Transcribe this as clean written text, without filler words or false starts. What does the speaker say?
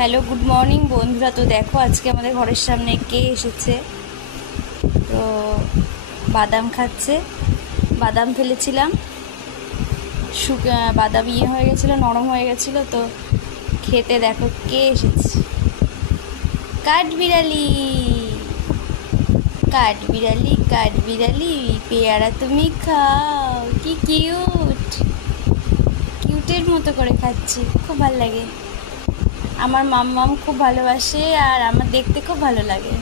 Hello, good morning বন্ধুরা। তো দেখো আজকে আমাদের ঘরের সামনে কে এসেছে। তো বাদাম খাচ্ছে। বাদাম ফেলেছিলাম, বাদাম হয়ে গেছিলো, নরম হয়ে গেছিলো। তো খেতে দেখো কে এসেছে। কাঠবিড়ালি, কাঠবিড়ালি, কাঠবিড়ালি, পেয়ারা তুমি খাও। কি কিউট, কিউটের মতো করে খাচ্ছি, খুব ভালো লাগে। আমার মাম্মাম খুব ভালোবাসে আর আমার দেখতে খুব ভালো লাগে।